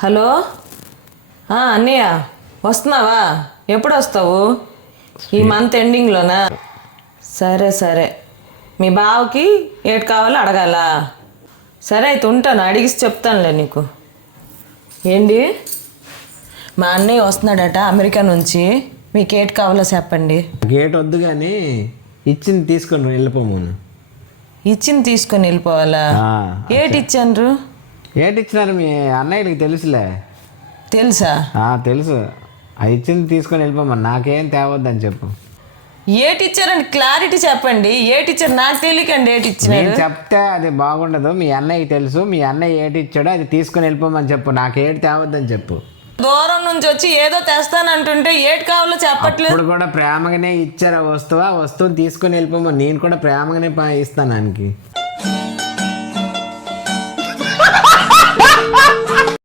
Hello అన్నయ్య వస్తున్నావా? ఎప్పుడు వస్తావు? ఈ మంత్ ఎండింగ్లోనా? సరే సరే, మీ బావకి ఏటి కావాలో అడగాల. సరే అయితే ఉంటాను, అడిగిసి చెప్తానులే నీకు. ఏంటి? మా అన్నయ్య వస్తున్నాడట అమెరికా నుంచి, మీకు ఏటి కావాలో చెప్పండి. గేట్ వద్దు కానీ ఇచ్చింది తీసుకొని వెళ్ళిపోమను. ఇచ్చింది తీసుకొని వెళ్ళిపోవాలా? ఏటి ఇచ్చాను? ఏటి ఇచ్చినారు మీ అన్నయ్యకి తెలుసులే. తెలుసా? తెలుసు. ఆ ఇచ్చింది తీసుకొని వెళ్ళిపోమని, నాకేం తేవద్దని చెప్పు. ఏటి ఇచ్చారని క్లారిటీ చెప్పండి. ఏటి ఇచ్చారు నాకు తెలియకండి. ఏటి ఇచ్చారు చెప్తే అది బాగుండదు. మీ అన్నయ్యకి తెలుసు, మీ అన్నయ్య ఏటి ఇచ్చాడో అది తీసుకొని వెళ్ళిపోమని చెప్పు. నాకేటి తేవద్దని చెప్పు. దూరం నుంచి వచ్చి ఏదో తెస్తానంటుంటే ఏటి కావాలో చెప్పట్లేదు. ఇప్పుడు కూడా ప్రేమగానే ఇచ్చారు ఆ వస్తువుని తీసుకొని వెళ్ళిపోమని. నేను కూడా ప్రేమగానే ఇస్తాను దానికి.